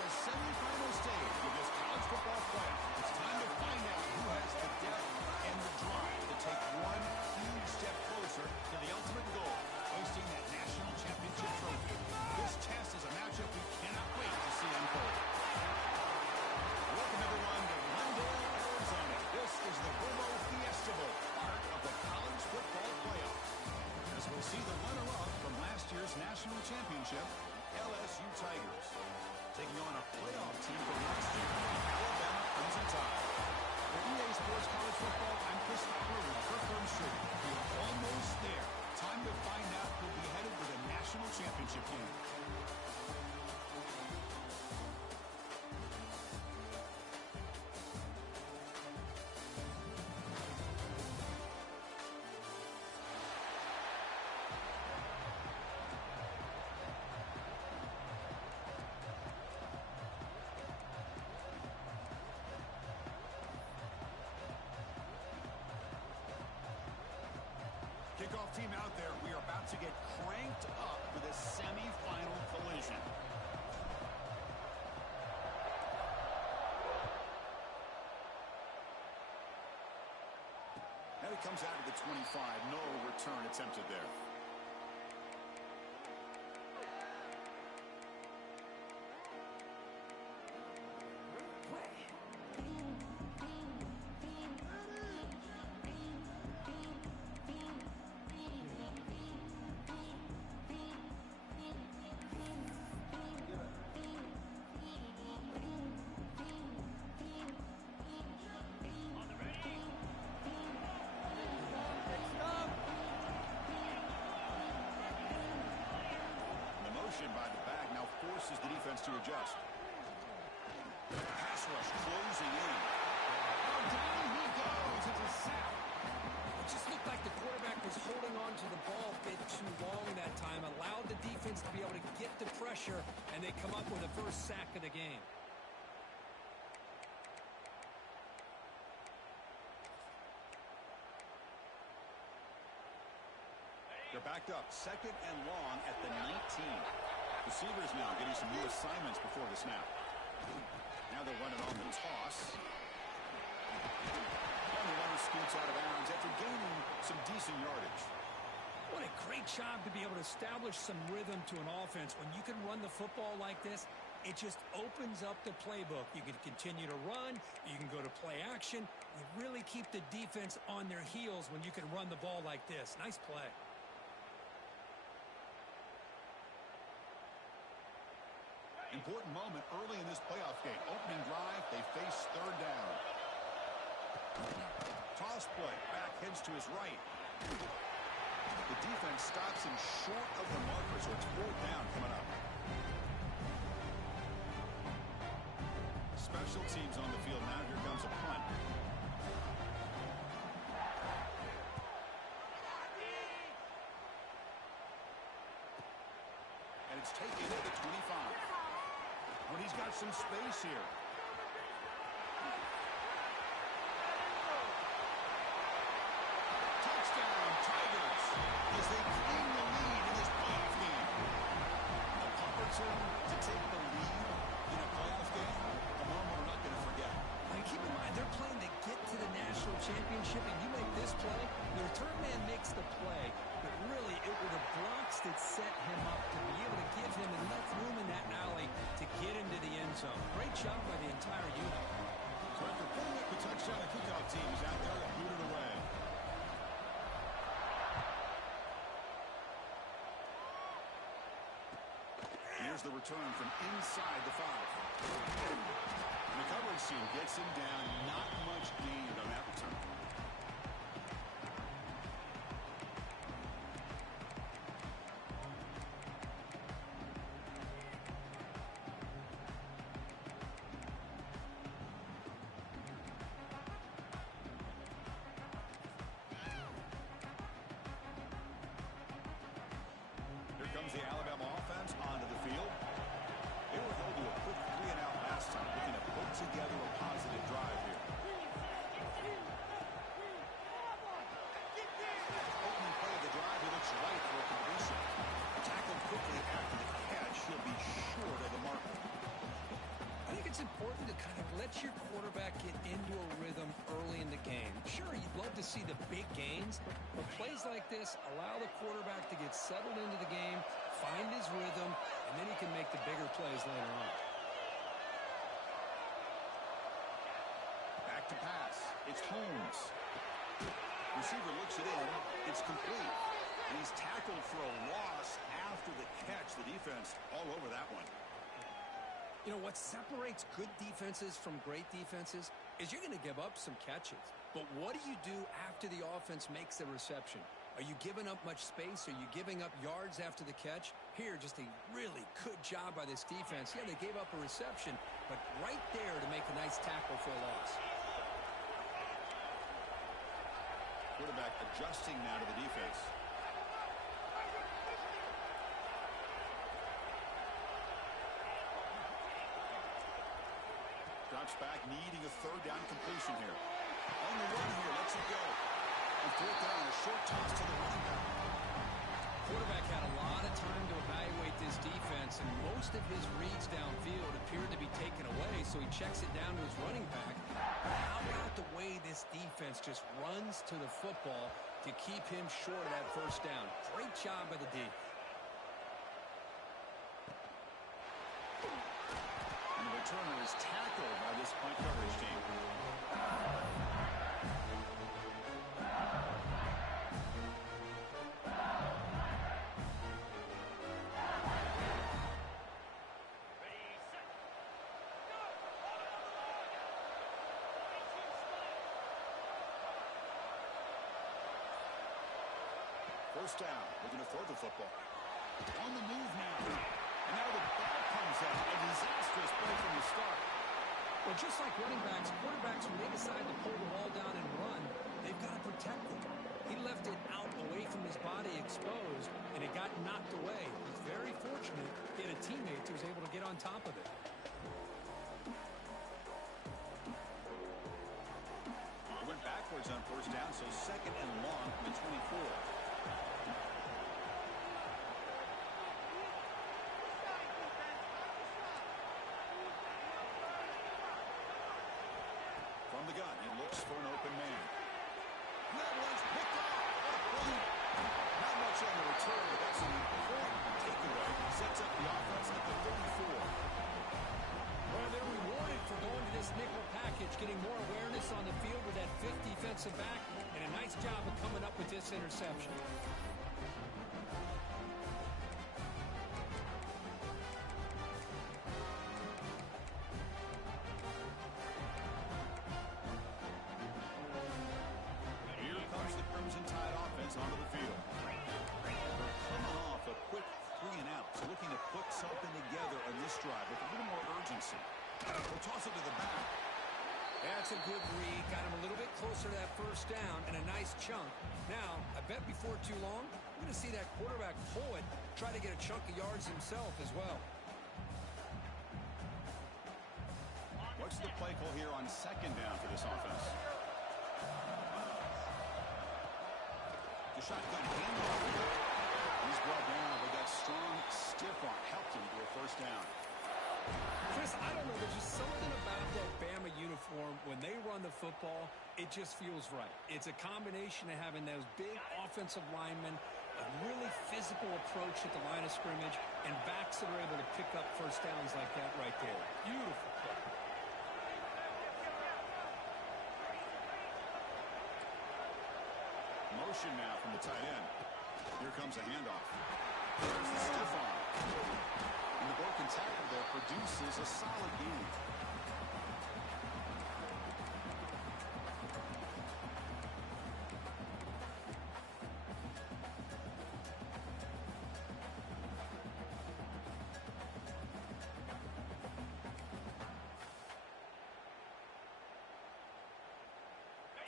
the semifinal stage of this college football playoff. It's time to find out who has the depth and the drive to take one huge step closer to the ultimate goal, hoisting that national championship trophy. This test is a matchup we cannot wait to see unfold. Welcome, everyone, to Glendale, Arizona. This is the Bobo Fiesta Bowl, part of the college football playoff. As we'll see the runner-up from last year's national championship, LSU Tigers, taking on a playoff team from last year, Alabama Crimson Tide. For EA Sports College Football, I'm Chris Fowler with Kirk Street. We are almost there. Time to find out who'll be headed for the national championship game. Kickoff team out there. We are about to get cranked up for this semifinal collision. Now he comes out of the 25. No return attempted there. By the back now forces the defense to adjust. Pass rush closing in. Oh, down he goes. It's a sack. It just looked like the quarterback was holding on to the ball a bit too long that time, allowed the defense to be able to get the pressure, and they come up with the first sack of the game. They're backed up, second and long at the 19. Receivers now getting some new assignments before the snap. Now they're running on the toss. And the runner scoots out of bounds after gaining some decent yardage. What a great job to be able to establish some rhythm to an offense. When you can run the football like this, it just opens up the playbook. You can continue to run. You can go to play action. You really keep the defense on their heels when you can run the ball like this. Nice play. Important moment early in this playoff game. Opening drive, they face third down. Toss play, back heads to his right. The defense stops him short of the marker, so it's fourth down coming up. Special teams on the field now. Here comes a punt. And it's taken at the 25. But he's got some space here. Touchdown, Tigers, as they claim the lead in this playoff game. A punt return to take the lead in a playoff game, a moment we're not going to forget. And keep in mind, they're playing to get to the national championship, and you make this play, the return man makes the play, but really it were the blocks that set him up to be able to give him enough room in that alley to get into the end zone. Great job by the entire unit. So after putting up the touchdown, the kickoff team is out there to boot it away. Here's the return from inside the 5. And the coverage team gets him down. Not much gained on that return. Here comes the Alabama offense onto the field. They were held to a quick 3-and-out last time, looking to put together a positive drive here. Opening play of the drive, he looks right for a completion. Tackled quickly after the catch. He'll be short of the marker. get into a rhythm early in the game. Sure, you'd love to see the big gains, but plays like this allow the quarterback to get settled into the game, find his rhythm, and then he can make the bigger plays later on. Back to pass. It's Holmes. Receiver looks it in. It's complete. And he's tackled for a loss after the catch. The defense all over that one. You know, what separates good defenses from great defenses is you're going to give up some catches. But what do you do after the offense makes the reception? Are you giving up much space? Are you giving up yards after the catch? Here, just a really good job by this defense. Yeah, they gave up a reception, but right there to make a nice tackle for a loss. Quarterback adjusting now to the defense. Drops back, needing a third down completion here. On the run here, lets it go. And fourth down, a short toss to the running back. Quarterback had a lot of time to evaluate this defense, and most of his reads downfield appeared to be taken away, so he checks it down to his running back. How about the way this defense just runs to the football to keep him short of that first down? Great job by the D. And the returner is tackled by this punt coverage team. First down, looking to throw the football. On the move now. And now the ball comes out. A disastrous play from the start. Well, just like running backs, quarterbacks, when they decide to pull the ball down and run, they've got to protect it. He left it out away from his body exposed, and it got knocked away. He's very fortunate he had a teammate who was able to get on top of it. He went backwards on first down, so second and long from the 24. From the gun, he looks for an open man. That one's picked off. What a play. Not much on the return, but that's an important takeaway. Sets up the offense at the 34. Well, they're rewarded for going to this nickel package, getting more awareness on the field with that fifth defensive back, and a nice job of coming up with this interception. Onto the field. They're coming off a quick 3 and out, so looking to put something together on this drive with a little more urgency. They'll toss it to the back. That's a good read. Got him a little bit closer to that first down and a nice chunk. Now, I bet before too long, we're going to see that quarterback pull it, try to get a chunk of yards himself as well. What's the play call here on second down for this offense? The shotgun handoff. He's brought down, but that strong stiff arm helped him to a first down. Chris, I don't know. There's just something about that Bama uniform. When they run the football, it just feels right. It's a combination of having those big offensive linemen, a really physical approach at the line of scrimmage, and backs that are able to pick up first downs like that right there. Beautiful play. Motion now from the tight end. Here comes a handoff. There's the stiff arm. And the broken tackle there produces a solid gain.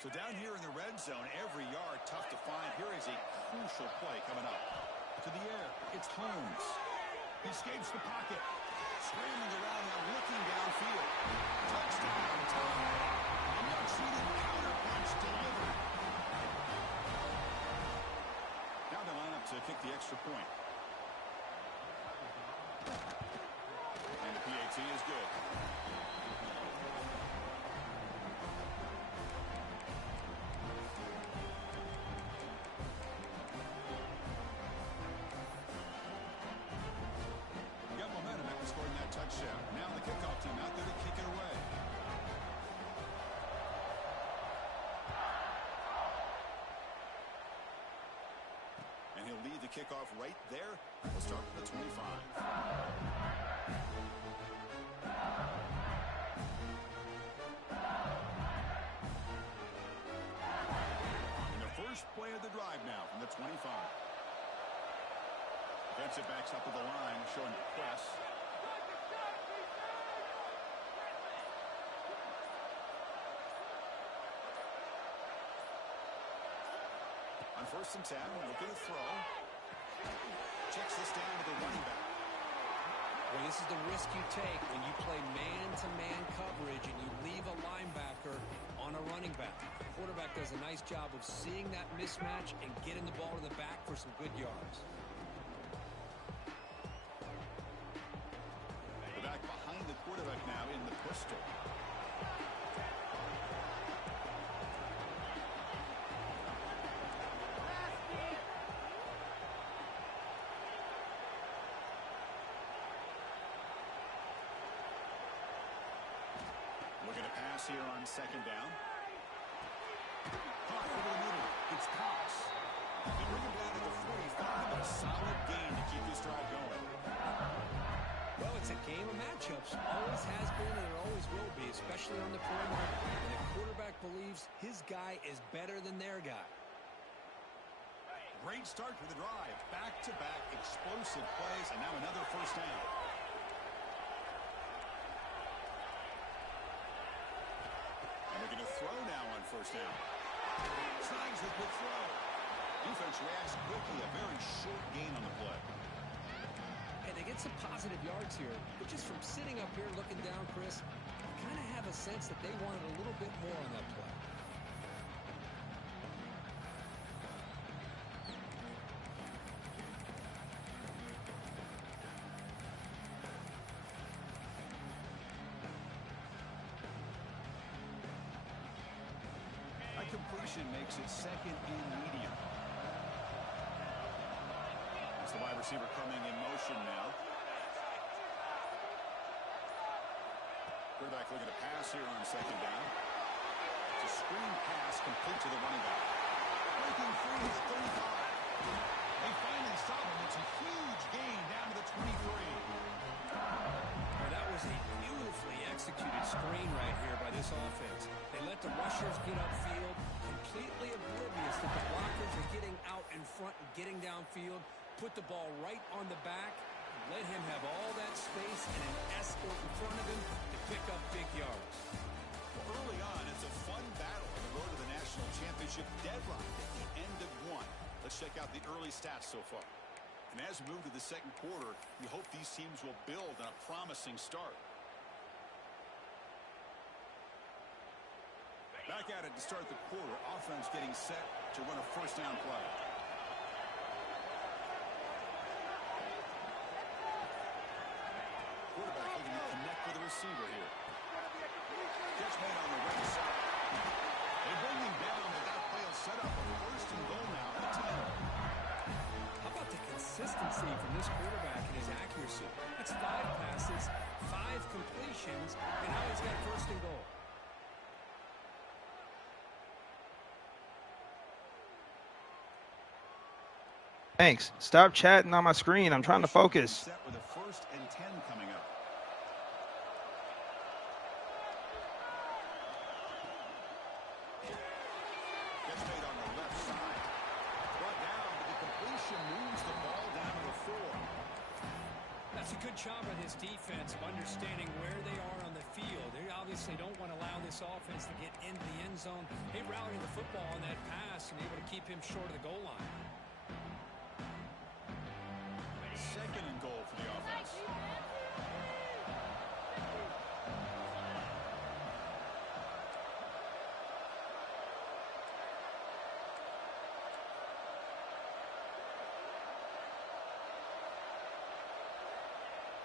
So down here in the red zone, every yard tough to find. Here is a crucial play coming up. To the air, it's Holmes. He escapes the pocket. Scrambling around now, looking downfield. Touchdown, Tom. A much-needed counter punch delivered. Now they line up to kick the extra point. And the PAT is good. kickoff right there. We'll start with the 25. And the first play of the drive now from the 25. Defensive backs up with the line, showing press. On 1st and 10, looking to throw. Checks this down to the running back. Well, this is the risk you take when you play man-to-man coverage and you leave a linebacker on a running back. The quarterback does a nice job of seeing that mismatch and getting the ball to the back for some good yards. The back behind the quarterback now in the pistol. Looking to pass here on 2nd down. Caught over the middle. It's Cox. They bring him down to the 45, but a solid gain to keep this drive going. Well, it's a game of matchups. Always has been and it always will be, especially on the perimeter. And the quarterback believes his guy is better than their guy. Great start to the drive. Back-to-back explosive plays, and now another 1st down. And they're going to throw now on 1st down. Signs with the throw. Defense reacts quickly. A very short gain on the play. And they get some positive yards here, but just from sitting up here looking down, Chris, I kind of have a sense that they wanted a little bit more on that play. That completion makes it 2nd and medium. The wide receiver coming in motion now. Quarterback looking to pass here on 2nd down. It's a screen pass complete to the running back. Breaking free to the 35. They finally stop him. It's a huge gain down to the 23. Well, that was a beautifully executed screen right here by this offense. They let the rushers get upfield, completely oblivious that the blockers are getting out in front and getting downfield. Put the ball right on the back, let him have all that space and an escort in front of him to pick up big yards. Well, early on, it's a fun battle on the road to the national championship, deadlocked at the end of one. Let's check out the early stats so far. And as we move to the 2nd quarter, we hope these teams will build on a promising start. Back at it to start the quarter. Offense getting set to run a 1st down play. Quarterback looking to connect with the receiver here. Catch made on the right side. They bring him down, but that play will set up a 1st and goal now at the 10. How about the consistency from this quarterback and his accuracy? That's 5 passes, 5 completions, and now he's got 1st and goal. Thanks. Stop chatting on my screen. I'm trying to focus. Set with a 1st and 10 coming up. Gets made on the left side. Brought down, but the completion moves the ball down to the 4. That's a good job by this defense of understanding where they are on the field. They obviously don't want to allow this offense to get into the end zone. They rallied the football on that pass and able to keep him short of the goal line. 2nd and goal for the offense.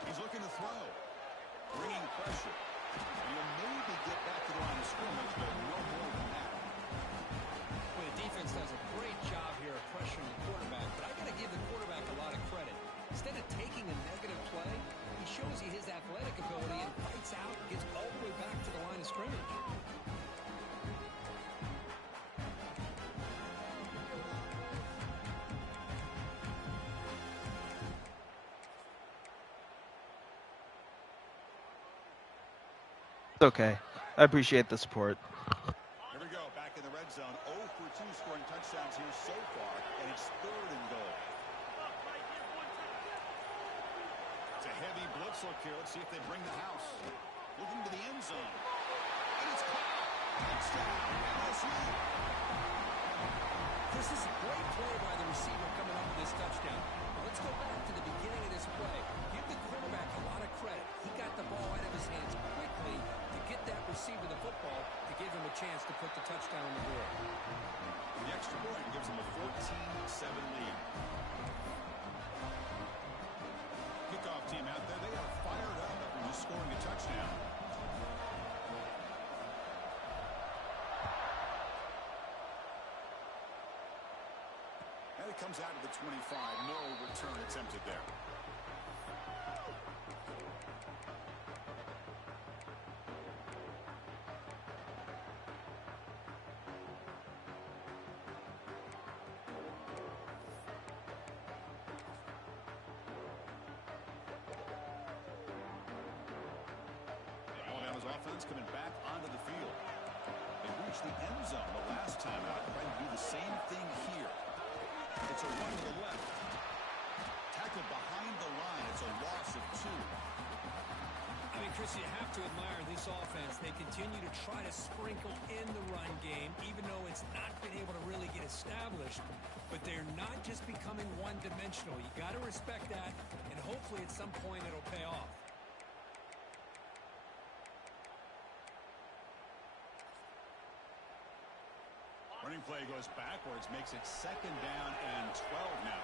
He's looking to throw. Bringing pressure. And he'll maybe get back to the line of scrimmage, but no more than that. Well, the defense does a great job here of pressuring the quarterback, but I got to give the quarterback a lot of credit. Instead of taking a negative play, he shows you his athletic ability and fights out and gets all the way back to the line of scrimmage. It's okay. I appreciate the support. Here we go, back in the red zone. 0 for 2 scoring touchdowns here so far, and it's 3rd and goal. It's a heavy blitz look here. Let's see if they bring the house. Looking to the end zone. And it's caught. Touchdown, LSU. This is a great play by the receiver coming up with this touchdown. Well, let's go back to the beginning of this play. Give the quarterback a lot of credit. He got the ball out of his hands quickly to get that receiver the football to give him a chance to put the touchdown on the board. The extra point gives them a 14-7 lead. Kickoff team out there, they are fired up after just scoring a touchdown. And it comes out to the 25. No return attempted there. Offense coming back onto the field. They reached the end zone the last time out. Trying to do the same thing here. It's a run to the left. Tackled behind the line. It's a loss of 2. I mean, Chris, you have to admire this offense. They continue to try to sprinkle in the run game, even though it's not been able to really get established. But they're not just becoming one-dimensional. You got to respect that, and hopefully at some point it'll pay off. Running play goes backwards, makes it 2nd down and 12 now.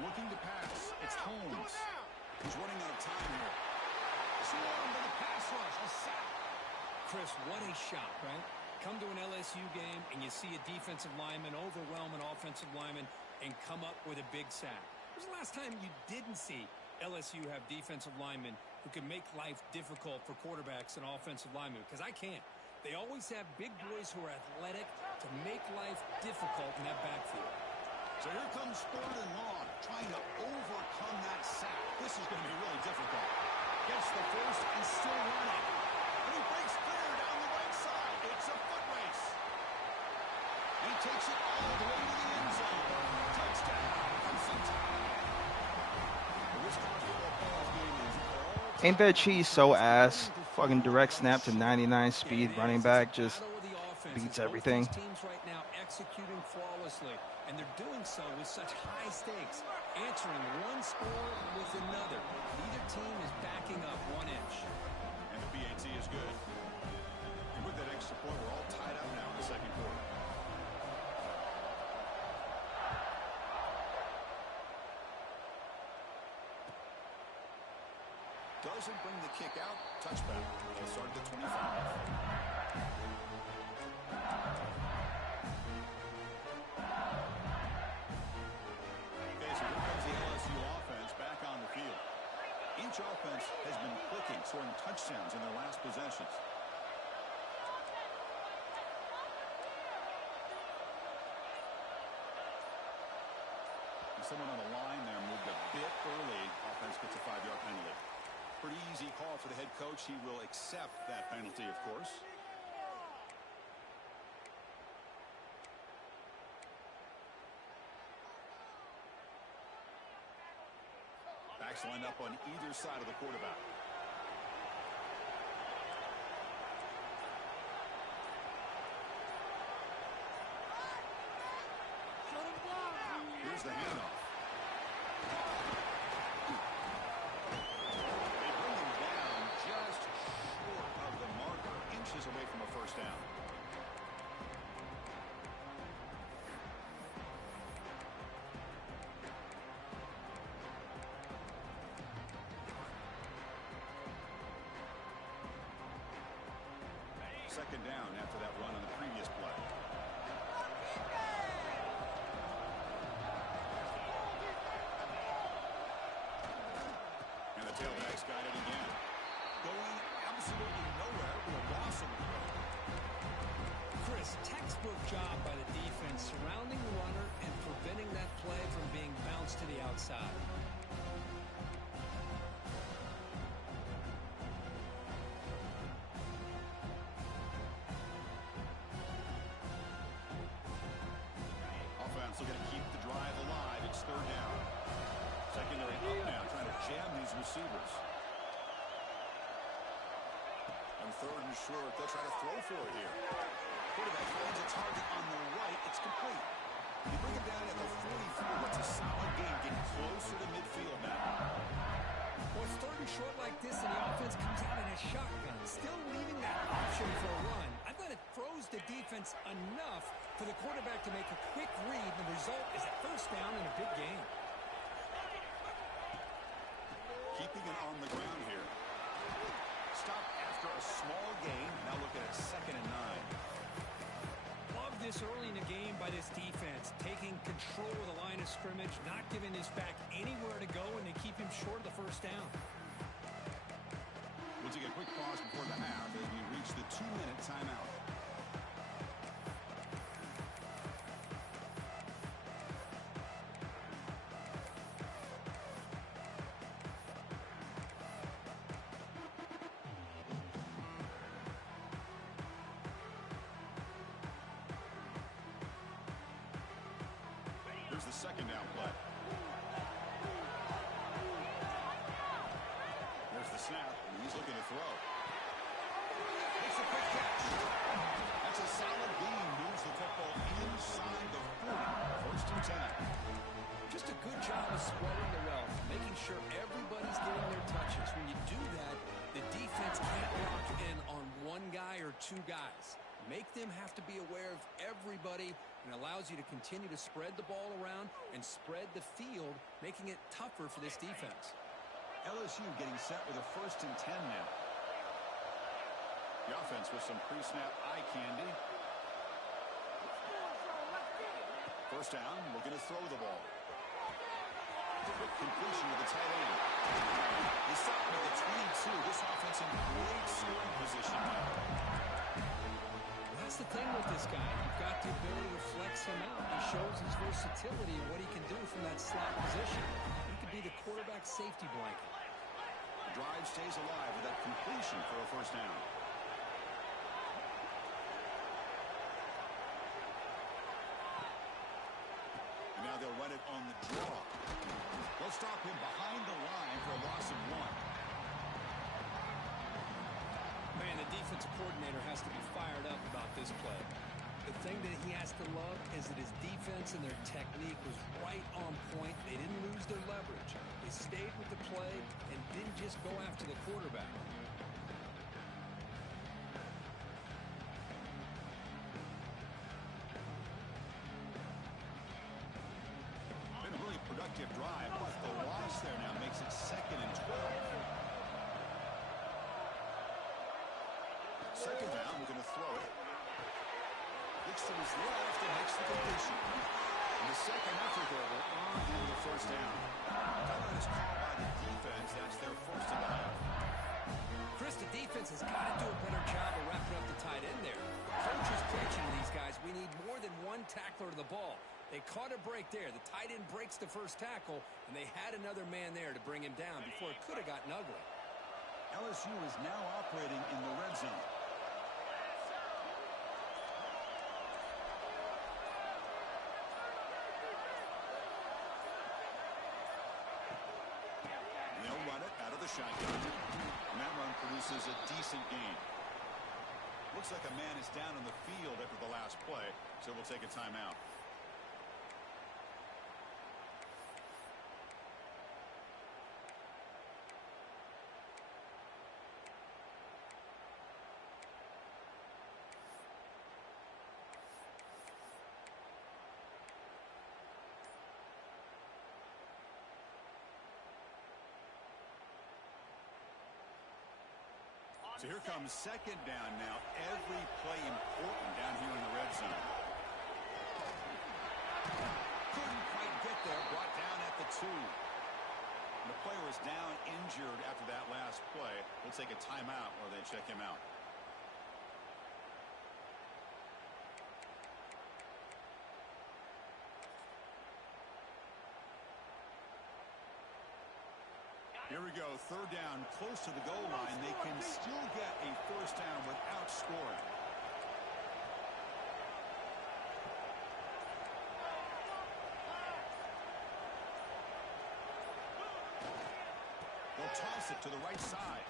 Looking to pass. It's Holmes. He's running out of time here. Swarmed by the pass rush. A sack. Chris, what a shot, right? Come to an LSU game and you see a defensive lineman overwhelm an offensive lineman and come up with a big sack. When was the last time you didn't see LSU have defensive linemen who can make life difficult for quarterbacks and offensive linemen? Because I can't. They always have big boys who are athletic to make life difficult in that backfield. So here comes 3rd and long, trying to overcome that sack. This is going to be really difficult. Gets the first and still running. And he breaks clear down the right side. It's a foot race. And he takes it all the way to the end zone. Touchdown, Clemson Tide. Ain't that cheese so ass? Fucking direct snap to 99 speed running back just beats everything. Teams right now executing flawlessly, and they're doing so with such high stakes, answering one score with another. Neither team is backing up 1 inch. And the BAT is good. And with that extra point, we're all tied up now in the 2nd quarter. Doesn't bring the kick out. Touchback. They'll start at the 25. Okay, so here comes the LSU offense back on the field. Each offense has been clicking, scoring touchdowns in their last possessions. And someone on the line there moved a bit early. Offense gets a 5-yard penalty. Pretty easy call for the head coach. He will accept that penalty, of course. Backs lined up on either side of the quarterback. Here's the handoff. Away from a first down. Second down after that run on the previous play. And the tailback's got it again. Going absolutely nowhere with a loss of the play. Chris, textbook job by the defense surrounding the runner and preventing that play from this third down. Secondary up now, trying to jam these receivers. On third and short, they'll try to throw for it here. Quarterback finds a target on the right. It's complete. You bring it down at the 44. It's a solid game, getting closer to midfield now. Well, it's third and short like this, and the offense comes out in a shotgun, still leaving that option for a run. I thought it throws the defense enough for the quarterback to make a quick read. The result is a first down in a big game. Keeping it on the ground here. Stop after a small gain. Now look at it, 2nd and 9. Love this early in the game by this defense, taking control of the line of scrimmage, not giving this back anywhere to go, and they keep him short of the first down. We'll take a quick pause before the half as we reach the 2-minute timeout. Here's the second down play. There's the snap, and he's looking to throw. It's a quick catch. That's a solid gain. Moves the football inside the 40. 1st and 10. Just a good job of spreading the wealth, making sure everybody's getting their touches. When you do that, the defense can't lock in on one guy or two guys. Make them have to be aware of everybody, and allows you to continue to spread the ball around and spread the field, making it tougher for this defense. LSU getting set with a 1st and 10 now. The offense with some pre-snap eye candy. First down, looking to throw the ball. Quick completion to the tight end. They stop him at the 22. This offense in great scoring position now. That's the thing with this guy. You've got the ability to flex him out. He shows his versatility and what he can do from that slot position. He could be the quarterback safety blanket. The drive stays alive with that completion for a first down. And now they'll run it on the draw. They'll stop him behind the line for a loss of 1. Man, the defensive coordinator has to be fired up about this play. The thing that he has to love is that his defense and their technique was right on point. They didn't lose their leverage. They stayed with the play and didn't just go after the quarterback. Been a really productive drive, but the loss there now makes it 2nd and 12. Second down, we're going to throw it. Looks to his left and makes the completion. And the second effort there will on into the first down. Timeout is called by the defense. That's their 1st of the half. Chris, the defense has got to do a better job of wrapping up the tight end there. Coach is preaching to these guys, we need more than one tackler to the ball. They caught a break there. The tight end breaks the first tackle, and they had another man there to bring him down before it could have gotten ugly. LSU is now operating in the red zone. They'll run it out of the shotgun. And that run produces a decent gain. Looks like a man is down on the field after the last play, so we'll take a timeout. So here comes second down now. Every play important down here in the red zone. Couldn't quite get there. Brought down at the 2. The player is down injured after that last play. We'll take a timeout while they check him out. Here we go, third down, close to the goal line. They can still get a first down without scoring. They'll toss it to the right side.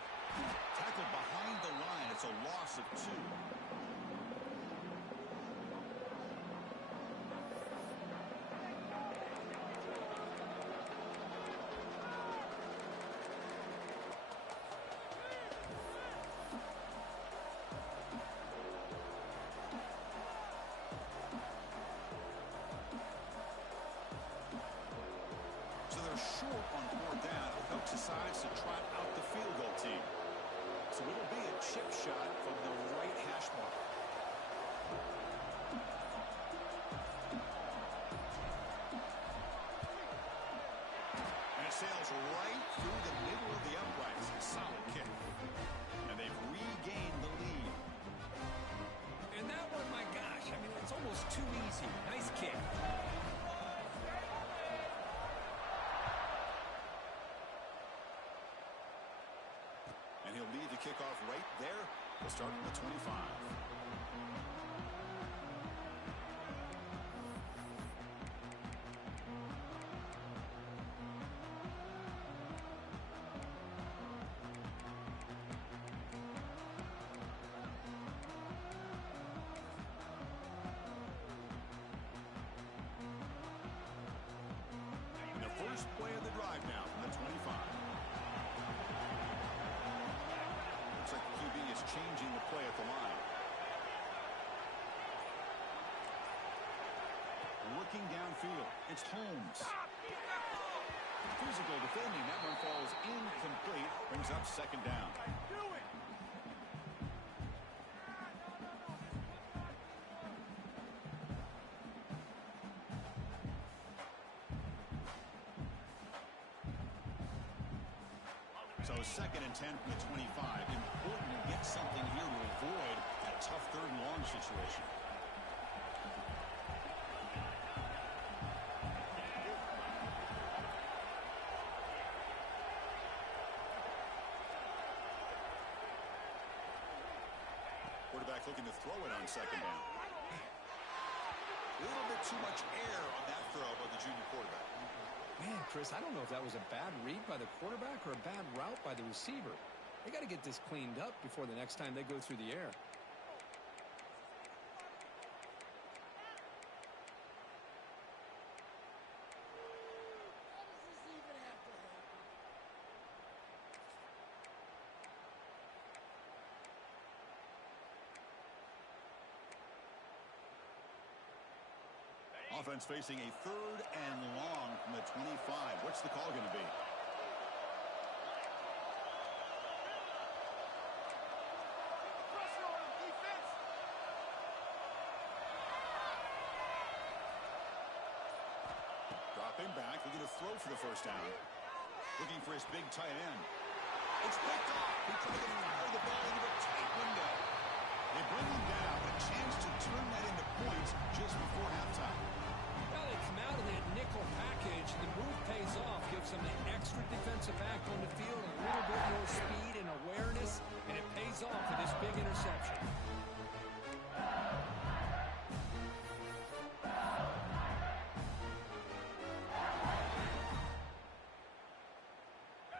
Tackled behind the line. It's a loss of 2. Short on 4th down. The coach decides to trot out the field goal team. So it'll be a chip shot from the right hash mark. And it sails right through the middle of the uprights. A solid kick. And they've regained the lead. And that one, my gosh, I mean, it's almost too easy. Nice kick. And he'll lead the kickoff right there. We'll start from the 25. And the first play of the drive now from the 25. Looks like the QB is changing the play at the line. Looking downfield. It's Holmes. Physical defending. That one falls incomplete. Brings up 2nd down. So 2nd and 10 from the 25. Important to get something here to avoid that tough 3rd and long situation. Quarterback looking to throw it on 2nd down. A little bit too much air on that throw by the junior quarterback. Man, Chris, I don't know if that was a bad read by the quarterback or a bad route by the receiver. They got to get this cleaned up before the next time they go through the air. Offense facing a 3rd and long from the 25. What's the call going to be? Dropping back, looking to throw for the 1st down. Looking for his big tight end. It's picked off. He tried to fire the ball into a tight window. They bring him down, a chance to turn that into points just before halftime. Well, they come out of that nickel package. The move pays off, gives them an extra defensive back on the field, a little bit more speed and awareness, and it pays off for this big interception.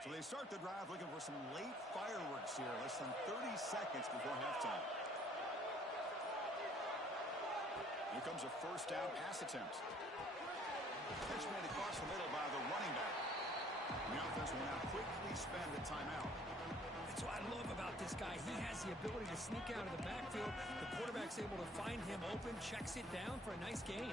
So they start the drive looking for some late fireworks here, less than 30 seconds before halftime. Here comes a 1st down pass attempt. Pitch made across the middle by the running back. The offense will now quickly spend the timeout. That's what I love about this guy. He has the ability to sneak out of the backfield. The quarterback's able to find him open, checks it down for a nice gain.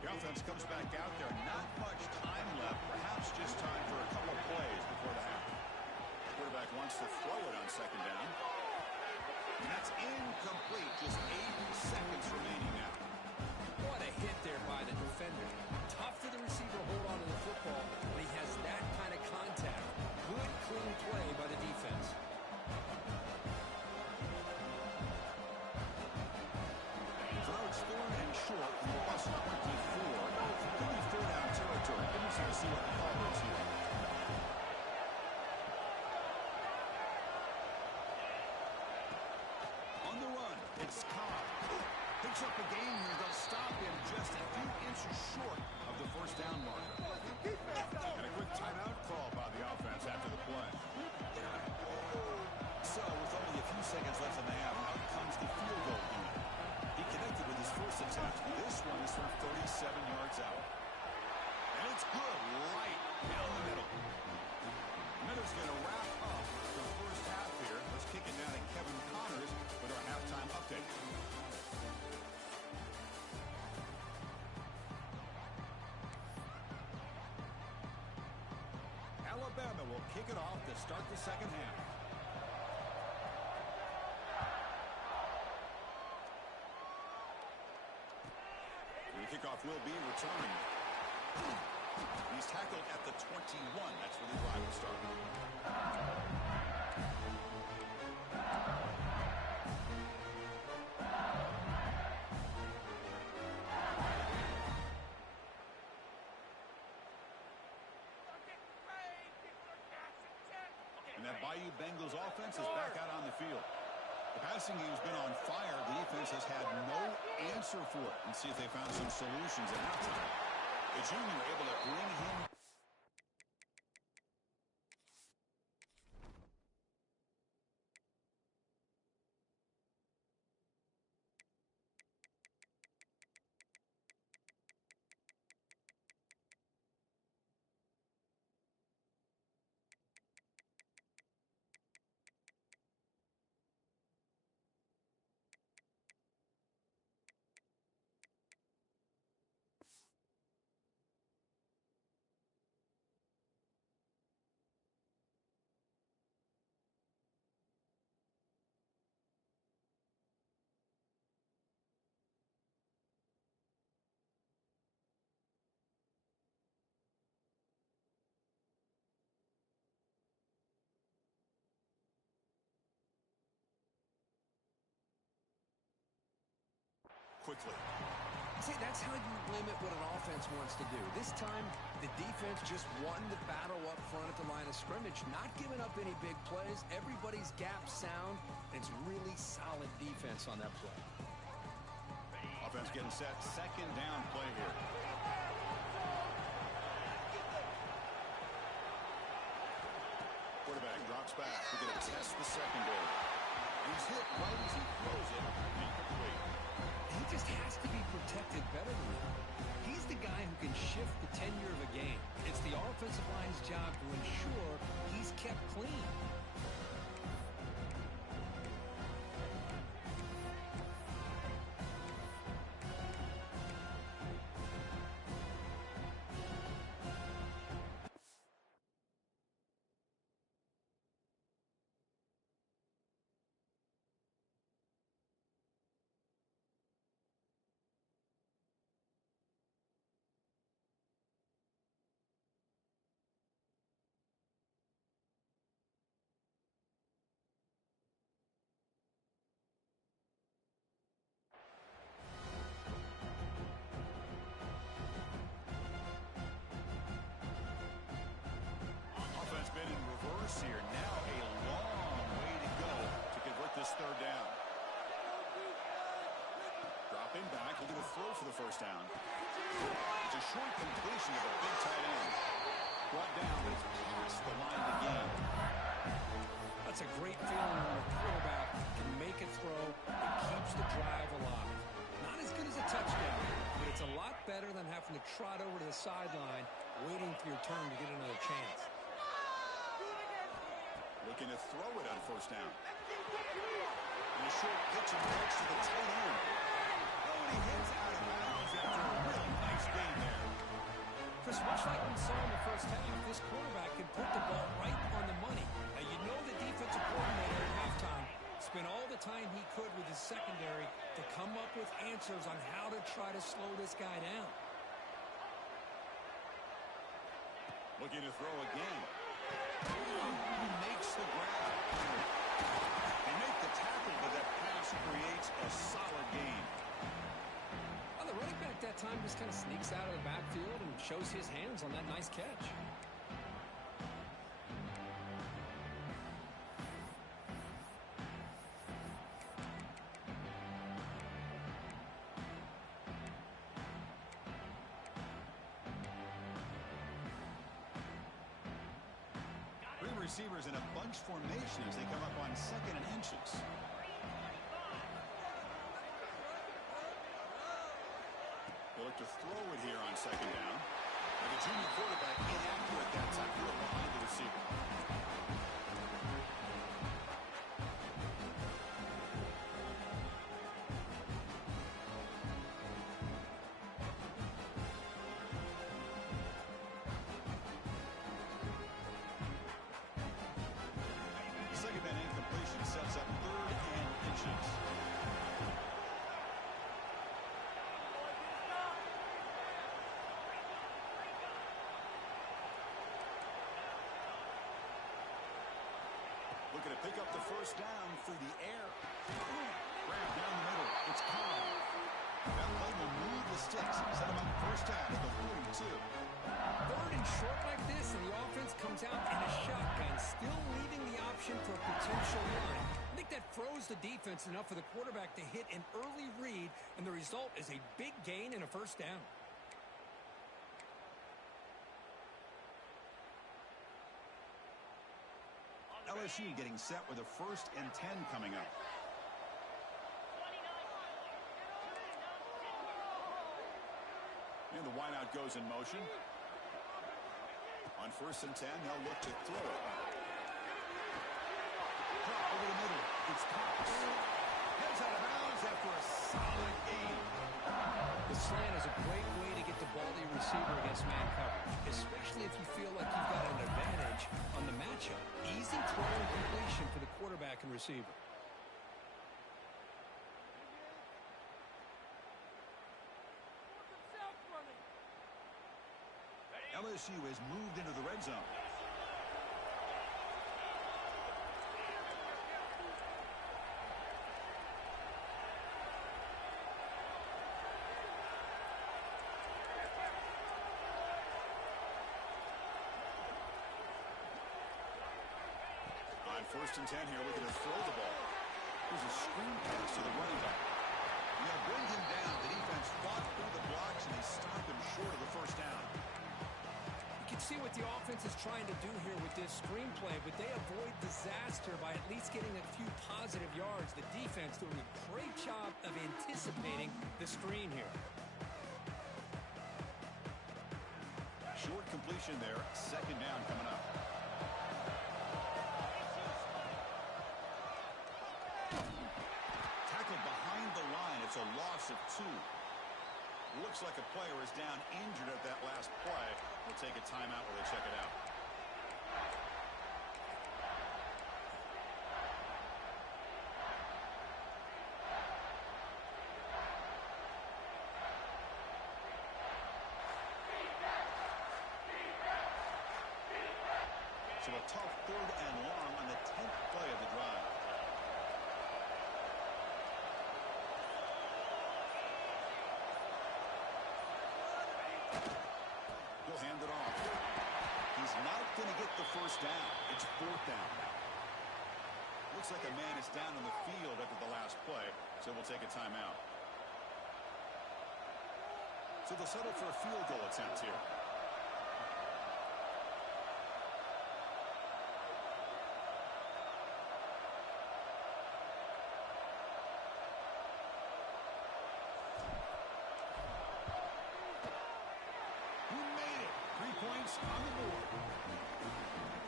The offense comes back out there. Not much time left. Perhaps just time for a couple plays before the half. The quarterback wants to throw it on 2nd down. And that's incomplete. Just 8 seconds remaining now. What a hit there by the defender. Tough for the receiver to hold on to the football when he has that kind of contact. Good, clean play by the defense. So now it's 3rd and short from the plus 24. Could be 3rd down territory. Interesting to see what the call is here. On the run, it's Cobb. Picks up the game here. They'll stop him just just a few inches short of the first down marker. And a quick timeout call by the offense after the play. So with only a few seconds left in the half, out comes the field goal unit. He connected with his first attempt. This one is from 37 yards out. And it's good right down the middle. Miller's going to wrap up the first half here. Let's kick it down to Kevin Connors with our halftime update. Alabama will kick it off to start the second half. The kickoff will be returning. He's tackled at the 21. That's where the drive will start. And that Bayou Bengals offense is back out on the field. The passing game's been on fire. The defense has had no answer for it. And see if they found some solutions at halftime. The junior able to bring him. Quickly. See, that's how you limit what an offense wants to do. This time, the defense just won the battle up front at the line of scrimmage, not giving up any big plays. Everybody's gap sound, and it's really solid defense on that play. Offense getting set. Second down play here. Quarterback drops back. We're going to test the secondary. He's hit right as he throws it. Incomplete. He just has to be protected better than that. He's the guy who can shift the tenure of a game. It's the offensive line's job to ensure he's kept clean. Been in reverse here. Now a long way to go to convert this third down. Dropping back, looking to throw for the first down. It's a short completion of a big tight end. Brought down, but it's past the line of the game. That's a great feeling when the quarterback can make a throw that keeps the drive alive. Not as good as a touchdown, but it's a lot better than having to trot over to the sideline, waiting for your turn to get another chance. Looking to throw it on first down. And a short pitch and catch to the tight end. Oh, and he hits out of bounds after a really nice gain there. Chris, much like we saw in the first half, this quarterback can put the ball right on the money. Now, you know the defensive coordinator at halftime spent all the time he could with his secondary to come up with answers on how to try to slow this guy down. Looking to throw again. He makes the grab. They make the tackle, but that pass creates a solid gain. Well, the running back that time just kind of sneaks out of the backfield and shows his hands on that nice catch. receivers in a bunch formation as they come up on 2nd and inches. They look to throw it here on 2nd down. But the junior quarterback inaccurate that time. Threw it behind the receiver. Second and incompletion sets up 3rd and inches. Looking to pick up the 1st down through the air. Grab down the middle. It's Cobb. That play will move the sticks. Set him up 1st down at the 42. 3rd and short like this, and the offense comes out in a shotgun, still leaving the option for a potential run. I think that froze the defense enough for the quarterback to hit an early read, and the result is a big gain and a 1st down. LSU getting set with a 1st and 10 coming up. And the wideout goes in motion. On 1st and 10, they'll look to throw it. Drop over the middle. It's Cox. Heads out of bounds after a solid gain. The slant is a great way to get the ball to your receiver against man coverage, especially if you feel like you've got an advantage on the matchup. Easy throw and completion for the quarterback and receiver. LSU has moved into the red zone. On 1st and 10 here, looking to throw the ball. There's a screen pass to the running back. They'll bring him down. The defense fought through the blocks, and they stopped him short of the 1st down. You can see what the offense is trying to do here with this screenplay, but they avoid disaster by at least getting a few positive yards. The defense doing a great job of anticipating the screen here. Short completion there. 2nd down coming up. Tackled behind the line. It's a loss of 2. Looks like a player is down injured at that last play. We'll take a timeout while they check it out. So a tough 3rd and long on the 10th play of the drive. He'll hand it off. He's not going to get the 1st down. It's 4th down. Looks like a man is down on the field after the last play, so we'll take a timeout. So they'll settle for a field goal attempt here. Points on the board.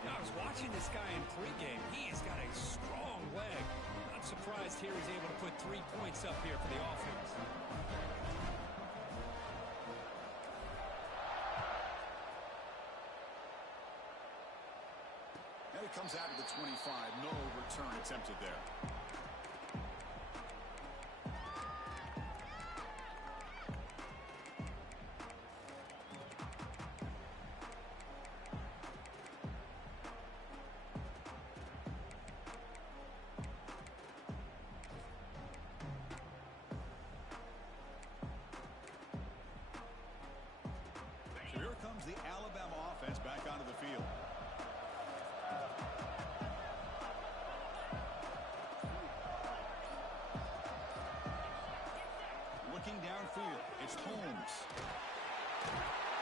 Now, I was watching this guy in pregame. He's got a strong leg. Not surprised here he's able to put 3 points up here for the offense. And it comes out of the 25. No return attempted there. The Alabama offense back onto the field. Looking downfield, it's Holmes.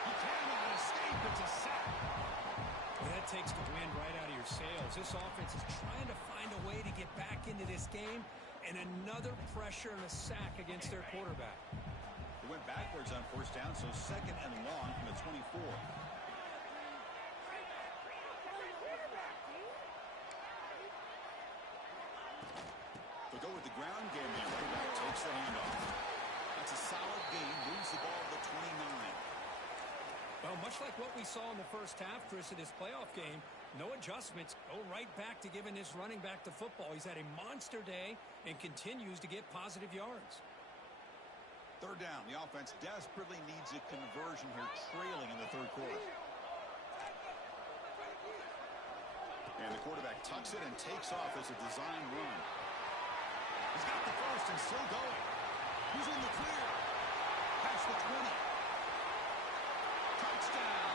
He cannot escape. It's a sack. That takes the wind right out of your sails. This offense is trying to find a way to get back into this game, and another pressure and a sack against their quarterback. They went backwards on first down, so second and long from the 24. They go with the ground game. The running back takes the handoff. That's a solid gain. Moves the ball to the 29. Well, much like what we saw in the first half, Chris, in this playoff game, no adjustments. Go right back to giving this running back the football. He's had a monster day and continues to get positive yards. Third down. The offense desperately needs a conversion here, trailing in the third quarter. And the quarterback tucks it and takes off as a design run. He's got the first and still going. He's in the clear. Past the 20. Touchdown.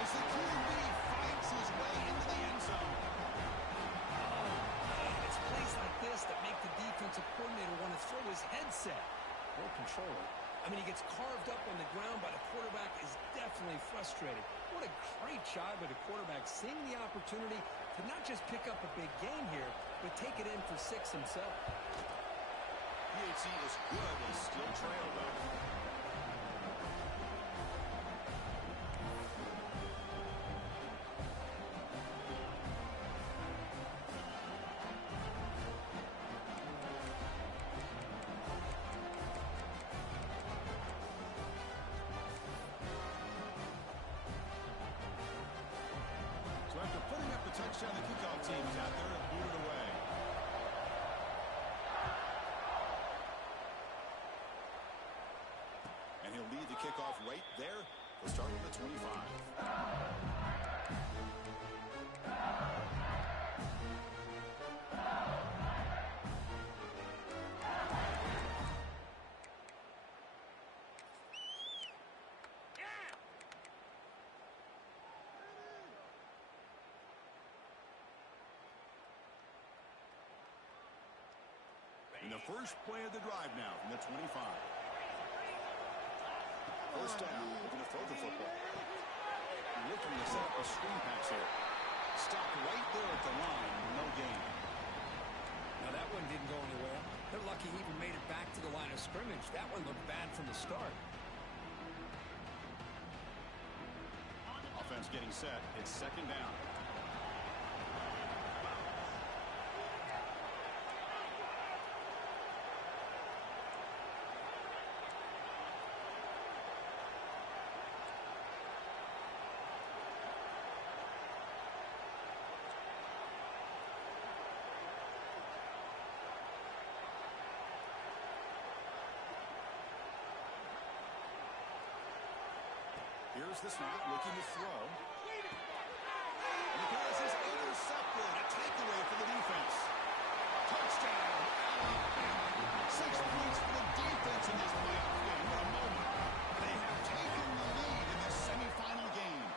As the QB fights his way into the end zone. And it's plays like this that make the defensive coordinator want to throw his headset. Or controller. I mean, he gets carved up on the ground by the quarterback, is definitely frustrated. What a great job by the quarterback, seeing the opportunity to not just pick up a big game here, but take it in for 6 himself. PHC is good. They still trail, though. So after putting up the touchdown, the kickoff team is out there to boot it away. And he'll lead the kickoff right there. We'll start with the 25. In the first play of the drive now from the 25. First down, looking to throw the football. Looking to set up a screen pass here. Stopped right there at the line, no gain. Now that one didn't go anywhere. They're lucky he even made it back to the line of scrimmage. That one looked bad from the start. Offense getting set. It's second down. Here's the snap, looking to throw. And the pass is intercepted. A takeaway for the defense. Touchdown, Alabama. 6 points for the defense in this playoff game. What a moment. They have taken the lead in this semifinal game.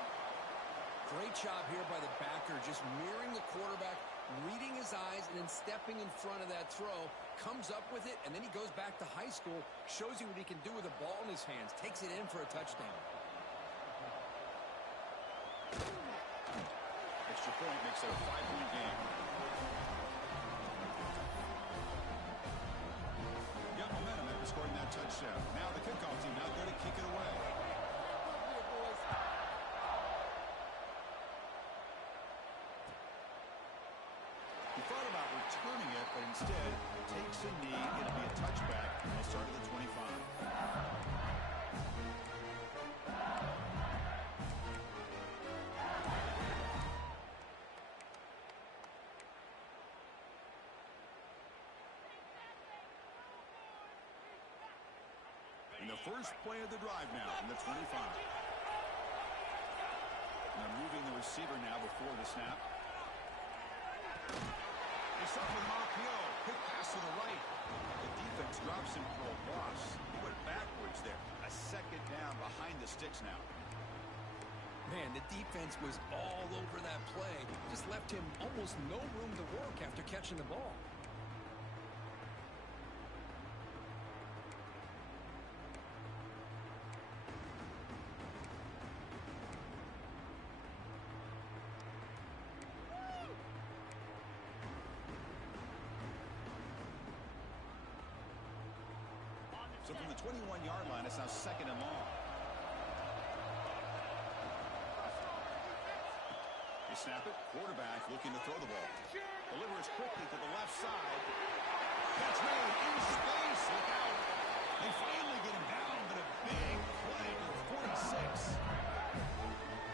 Great job here by the backer, just mirroring the quarterback, reading his eyes, and then stepping in front of that throw. Comes up with it, and then he goes back to high school, shows you what he can do with a ball in his hands, takes it in for a touchdown. Extra point makes it a 5-point game. Got momentum after scoring that touchdown. Now the kickoff team out there to kick it away. He thought about returning it, but instead takes a knee. It'll be a touchback. They'll start at the 25. In the first play of the drive now from the 25. And they're moving the receiver now before the snap. They start with RPO. Quick pass to the right. The defense drops him for a loss. He went backwards there. A second down behind the sticks now. Man, the defense was all over that play. Just left him almost no room to work after catching the ball. So from the 21-yard line, it's now 2nd and long. They snap it. Quarterback looking to throw the ball. Delivers quickly to the left side. Catch made in space. Look out. They finally get him down, but a big play for 46.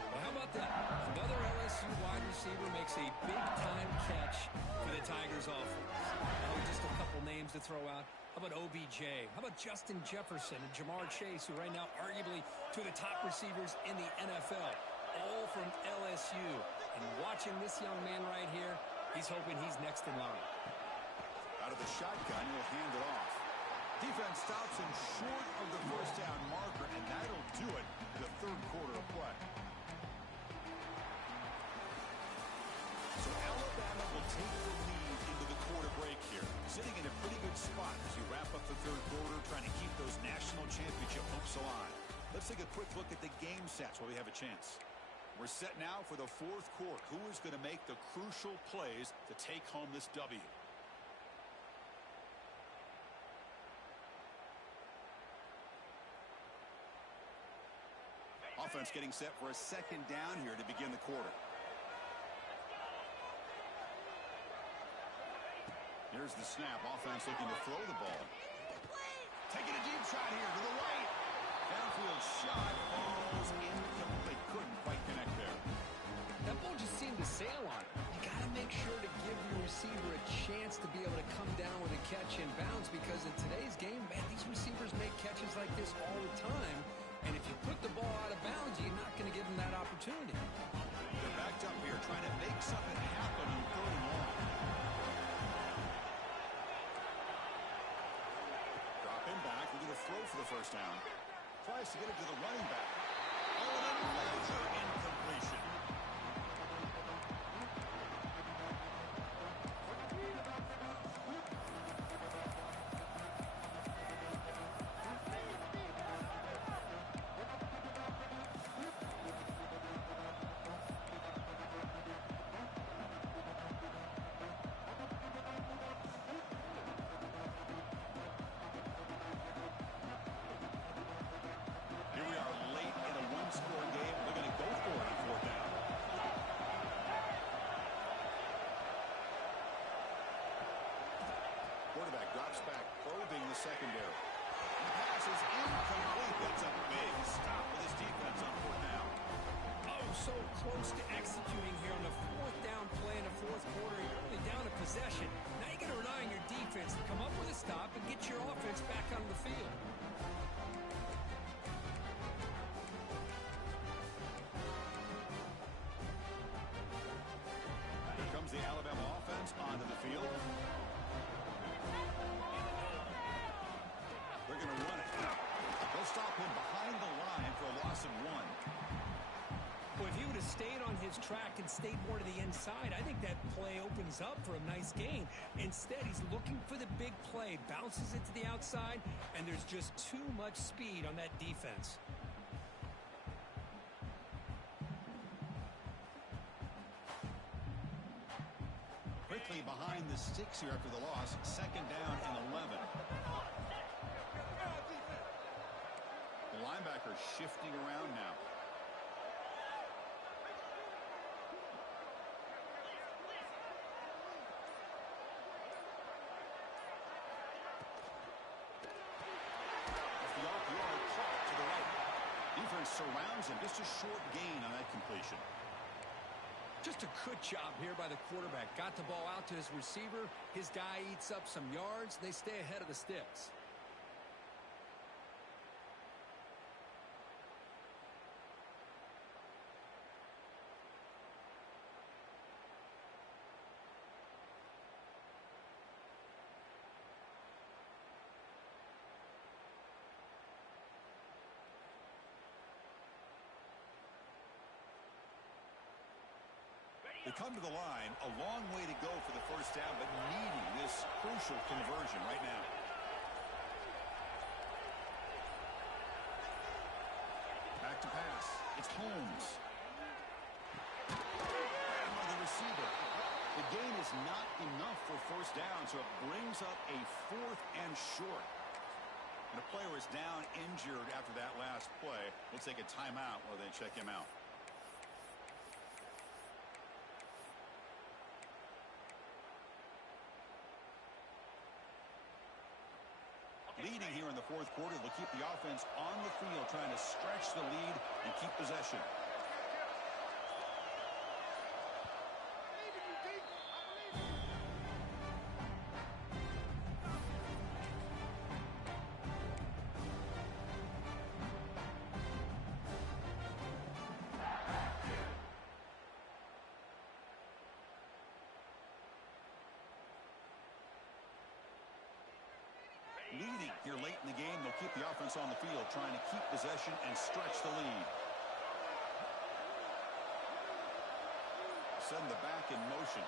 Well, how about that? Another LSU wide receiver makes a big-time catch for the Tigers offense. Oh, just a couple names to throw out. How about OBJ? How about Justin Jefferson and Jamar Chase, who right now arguably two of the top receivers in the NFL, all from LSU. And watching this young man right here, he's hoping he's next in line. Out of the shotgun, he'll hand it off. Defense stops him short of the first down marker, and that'll do it in the 3rd quarter of play. So Alabama will take the lead into the quarter break here, sitting in a pretty good spot as you wrap up the 3rd quarter, trying to keep those national championship hopes alive. Let's take a quick look at the game stats while we have a chance. We're set now for the 4th quarter. Who is going to make the crucial plays to take home this W? Offense getting set for a 2nd down here to begin the quarter. Here's the snap. Offense looking to throw the ball. Taking a deep shot here to the right. Downfield shot falls incomplete. Couldn't quite connect there. That ball just seemed to sail on it. You got to make sure to give your receiver a chance to be able to come down with a catch in bounds, because in today's game, man, these receivers make catches like this all the time. And if you put the ball out of bounds, you're not going to give them that opportunity. They're backed up here trying to make something happen on 3rd and long. Drop him back. We're going to throw for the first down. Tries to get it to the running back. Oh, and a major incompletion. Quarterback drops back, probing the secondary. The pass is incomplete. That's a big stop with his defense on 4th down. Oh, so close to executing here on the 4th down play in the 4th quarter. You're only down a possession. Now you got to rely on your defense to come up with a stop and get your offense back on the field. Here comes the Alabama offense onto the field. They're going to run it. They'll stop him behind the line for a loss of 1. Well, if he would have stayed on his track and stayed more to the inside, I think that play opens up for a nice gain. Instead, he's looking for the big play, bounces it to the outside, and there's just too much speed on that defense. Quickly behind the sticks here after the loss. 2nd down and 11. The linebacker shifting around now. The off-yard clock to the right. Defense surrounds him. Just a short gain on that completion. Just a good job here by the quarterback. Got the ball out to his receiver. His guy eats up some yards. They stay ahead of the sticks. They come to the line, a long way to go for the first down, but needing this crucial conversion right now. Back to pass. It's Holmes. By the receiver. The gain is not enough for first down, so it brings up a 4th and short. And a player is down injured after that last play. We'll take a timeout while they check him out. Leading here in the fourth quarter, they'll keep the offense on the field, trying to stretch the lead and keep possession. Leading here late in the game, they'll keep the offense on the field, trying to keep possession and stretch the lead. Send the back in motion.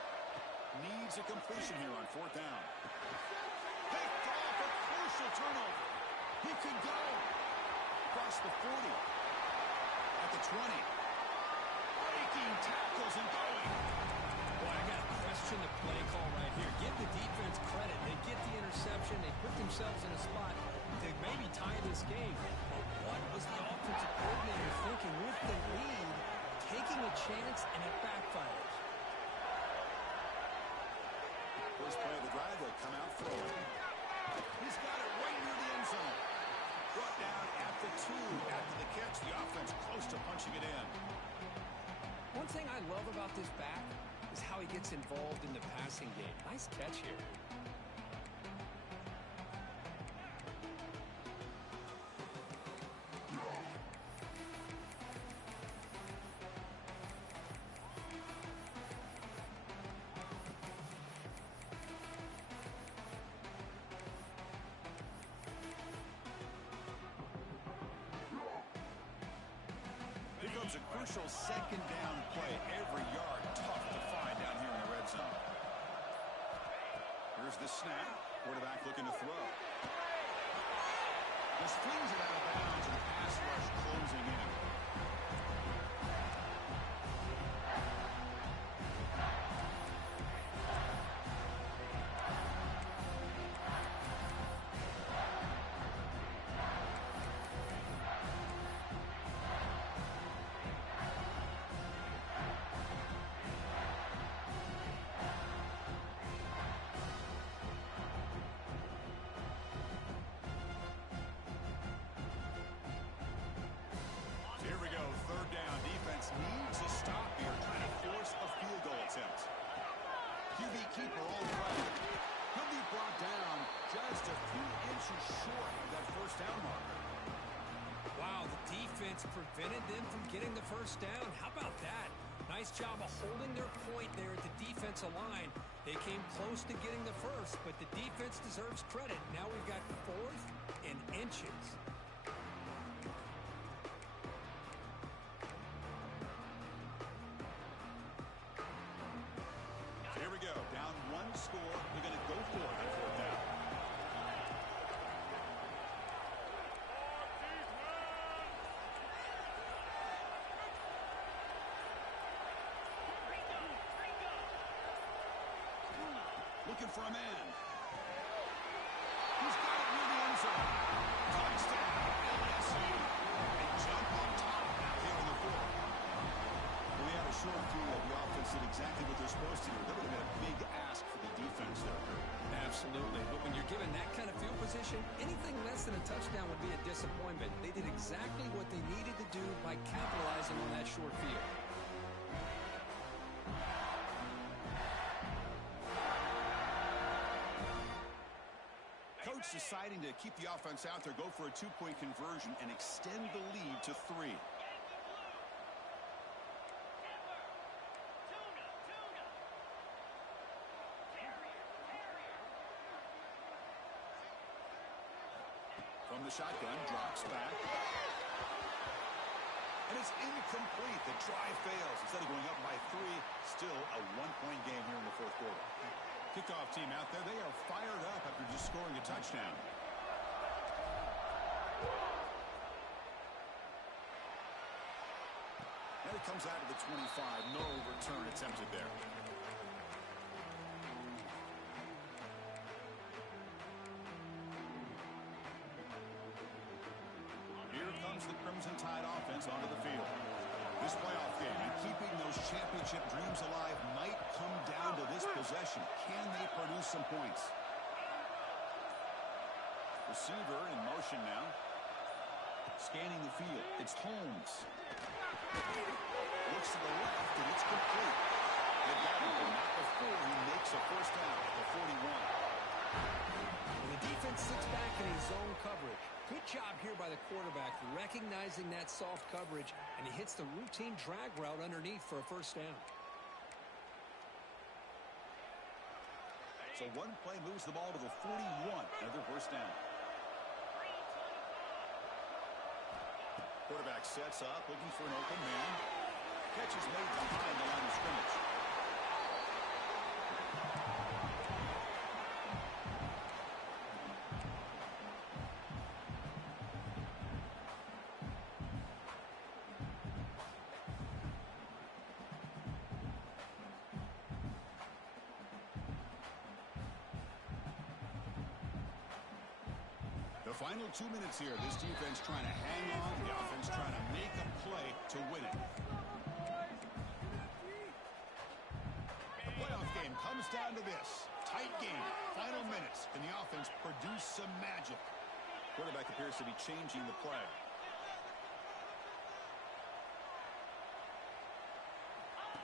Needs a completion here on fourth down. Picked off, a crucial turnover. He could go across the 40, at the 20. Breaking tackles and going. Boy, I got to question the play call right here. Give the defense credit. They get the interception. They put themselves in a spot to maybe tie this game. But what was the offensive coordinator thinking with the lead, taking a chance, and it backfires? First play of the drive, they'll come out throwing. He's got it right near the end zone. Brought down at the 2. After the catch, the offense close to punching it in. One thing I love about this back is how he gets involved in the passing game. Nice catch here. Here comes a crucial second down play. Every yard tough to find down here in the red zone. Here's the snap. Quarterback looking to throw. Just flings it out of bounds, and the pass rush closing in. Here we go, third down. Defense needs a stop here, trying to force a field goal attempt. QB keeper all right. He'll be brought down just a few inches short of that first down marker. Wow, the defense prevented them from getting the first down. How about that? Nice job of holding their point there at the defensive line. They came close to getting the first, but the defense deserves credit. Now we've got fourth and inches. Here we go, down one score. They're going to go for it on fourth down. Looking for a man. He's got it near the end zone. Touchdown, LSU. They jump on top now here in the fourth. We had a short field. The offense did exactly what they're supposed to do. That would have been a big ask for the defense there. Absolutely. But when you're given that kind of field position, anything less than a touchdown would be a disappointment. They did exactly what they needed to do by capitalizing on that short field. Coach deciding to keep the offense out there, go for a two-point conversion, and extend the lead to 3. From the shotgun, drops back. And it's incomplete. The try fails. Instead of going up by 3, still a one-point game here in the fourth quarter. Kickoff team out there, they are fired up after just scoring a touchdown. And it comes out to the 25. No return attempted there. the Crimson Tide offense onto the field. This playoff game and keeping those championship dreams alive might come down to this possession. Can they produce some points? Receiver in motion now. Scanning the field. It's Holmes. Looks to the left, and it's complete. They've got him, but not before he makes a first down at the 41. And the defense sits back in his zone coverage. Good job here by the quarterback recognizing that soft coverage, and he hits the routine drag route underneath for a first down. So one play moves the ball to the 41. Another first down. Quarterback sets up, looking for an open man. Catch is made behind the line of scrimmage. The final 2 minutes here. This defense trying to hang on. The offense trying to make a play to win it. The playoff game comes down to this. Tight game. Final minutes. Can the offense produce some magic? Quarterback appears to be changing the play.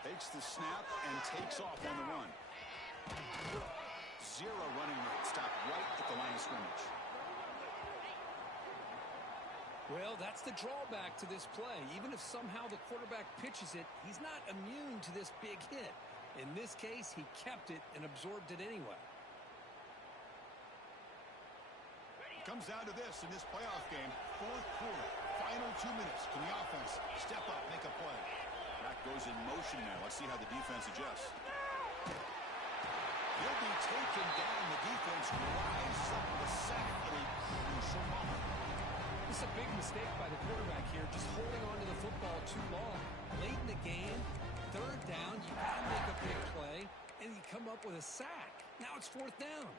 Takes the snap and takes off on the run. Zero running room. Stop right at the line of scrimmage. Well, that's the drawback to this play. Even if somehow the quarterback pitches it, he's not immune to this big hit. In this case, he kept it and absorbed it anyway. It comes down to this in this playoff game. Fourth quarter, final 2 minutes. Can the offense step up, make a play? That goes in motion now. Let's see how the defense adjusts. He'll be taken down. The defense rises up with a sack at a crucial moment. It's a big mistake by the quarterback here, just holding on to the football too long. Late in the game, third down, you got to make a big play, and you come up with a sack. Now it's fourth down.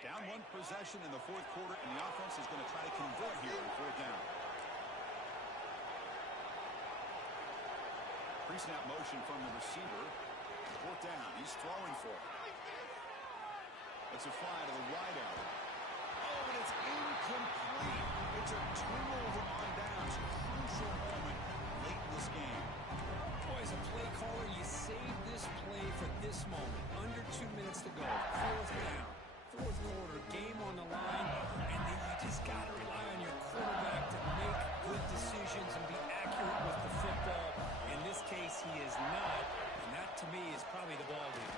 Down one possession in the fourth quarter, and the offense is going to try to convert here on fourth down. Pre-snap motion from the receiver. Fourth down. He's throwing for it. It's a fly to the wideout. Oh, and it's incomplete. It's a turnover on downs. Crucial moment late in this game. Boy, as a play caller, you save this play for this moment. Under 2 minutes to go. Fourth down. Fourth quarter, game on the line, and then you just got to rely on your quarterback to make good decisions and be accurate with the football. In this case, he is not, and that to me is probably the ball game.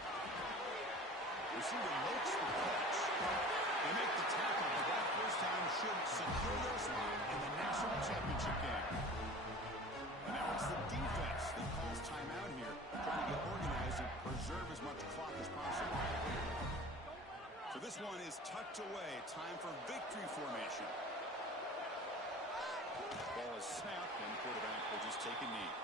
Receiver makes the catch. They make the tackle, but that first time should secure their spot in the national championship game. And now it's the defense that calls timeout here, trying to get organized and preserve as much clock as possible. So this one is tucked away. Time for victory formation. Ball is snapped, and the quarterback will just take a knee.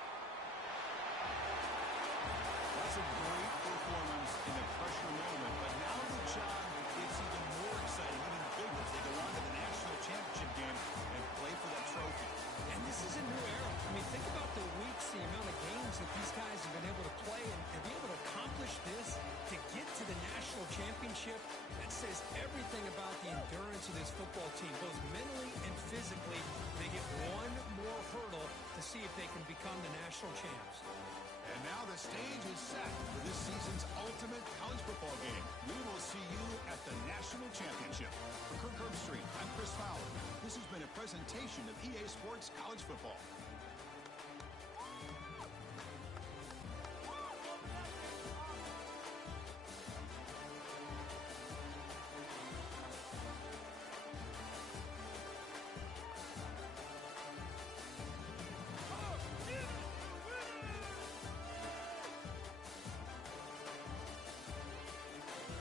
That's a great performance in a pressure moment, but now the job gets even more exciting, even bigger as they go on to the national championship game and play for that trophy. And this is a new era. I mean, think about the weeks, the amount of games that these guys have been able to play, and be able to accomplish this, to get to the national championship. That says everything about the endurance of this football team, both mentally and physically. They get one more hurdle to see if they can become the national champs. And now the stage is set for this season's ultimate college football game. We will see you at the national championship. For Kirk Herbstreit, I'm Chris Fowler. This has been a presentation of EA Sports College Football.